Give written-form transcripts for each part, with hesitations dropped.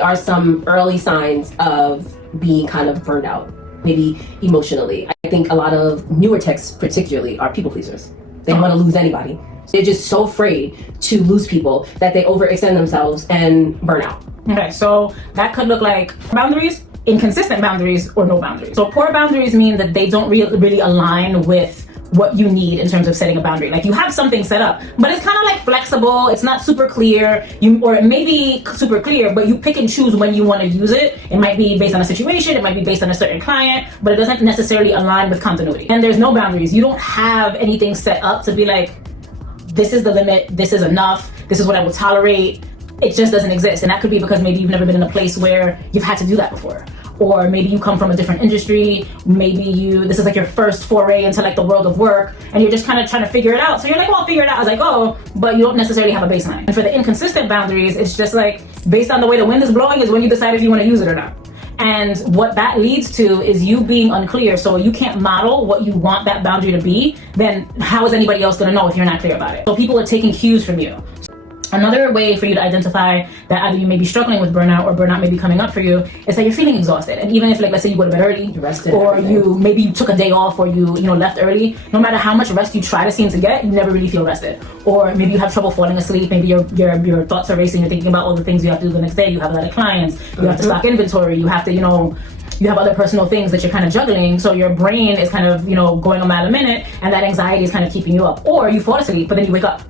are some early signs of being kind of burned out, maybe emotionally. I think a lot of newer techs particularly are people pleasers. They don't want to lose anybody. They're just so afraid to lose people that they overextend themselves and burn out. Okay, so that could look like boundaries, inconsistent boundaries, or no boundaries. So poor boundaries mean that they don't really align with what you need in terms of setting a boundary. Like you have something set up, but it's kind of like flexible. It's not super clear. Or it may be super clear, but you pick and choose when you want to use it. It might be based on a situation. It might be based on a certain client, but it doesn't necessarily align with continuity. And there's no boundaries. You don't have anything set up to be like, this is the limit. This is enough. This is what I will tolerate. It just doesn't exist. And that could be because maybe you've never been in a place where you've had to do that before. Or maybe you come from a different industry. Maybe this is like your first foray into like the world of work and you're just kind of trying to figure it out. So you're like, well, I'll figure it out as I go, but you don't necessarily have a baseline. And for the inconsistent boundaries, it's just like based on the way the wind is blowing is when you decide if you want to use it or not. And what that leads to is you being unclear. So you can't model what you want that boundary to be, then how is anybody else going to know if you're not clear about it? So people are taking cues from you. Another way for you to identify that either you may be struggling with burnout or burnout may be coming up for you is that you're feeling exhausted. And even if, like, let's say you go to bed early, you rested, or maybe you took a day off, or you left early, no matter how much rest you try to seem to get, you never really feel rested. Or maybe you have trouble falling asleep. Maybe your thoughts are racing. You're thinking about all the things you have to do the next day. You have a lot of clients. You have to stock inventory. You have to, you have other personal things that you're kind of juggling. So your brain is kind of, going a mile a minute, and that anxiety is kind of keeping you up. Or you fall asleep, but then you wake up,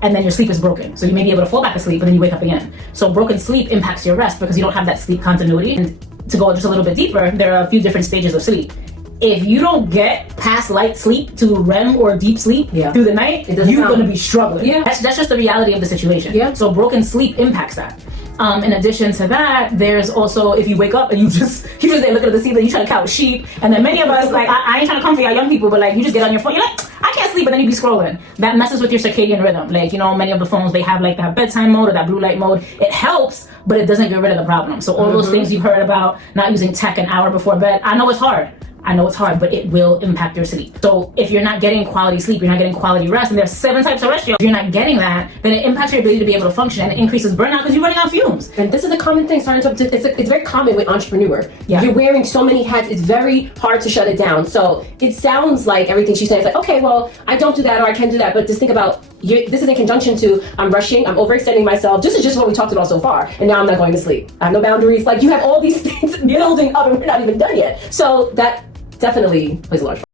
and then your sleep is broken. So you may be able to fall back asleep, but then you wake up again. So broken sleep impacts your rest because you don't have that sleep continuity. And to go just a little bit deeper, there are a few different stages of sleep. If you don't get past light sleep to REM or deep sleep through the night, you're going to be struggling. Yeah. That's just the reality of the situation. Yeah. So broken sleep impacts that. In addition to that, there's also if you wake up and you just there looking at the ceiling, you try to count sheep, and then many of us, like, I ain't trying to come for y'all young people, but like you just get on your phone, you're like, I can't sleep, but then you be scrolling. That messes with your circadian rhythm. Like, many of the phones, they have like that bedtime mode or that blue light mode. It helps, but it doesn't get rid of the problem. So all those things you've heard about, not using tech an hour before bed, I know it's hard, but it will impact your sleep. So if you're not getting quality sleep, you're not getting quality rest, and there's 7 types of rest, if you're not getting that, then it impacts your ability to be able to function, and it increases burnout because you're running on fumes. And this is a common thing. It's very common with entrepreneur. Yeah. You're wearing so many hats, it's very hard to shut it down. So it sounds like everything she's saying is like, okay, well, I don't do that or I can't do that, but just think about, this is in conjunction to, I'm rushing, I'm overextending myself. This is just what we talked about so far, and now I'm not going to sleep. I have no boundaries. Like, you have all these things building up and we're not even done yet. So that definitely plays a large part.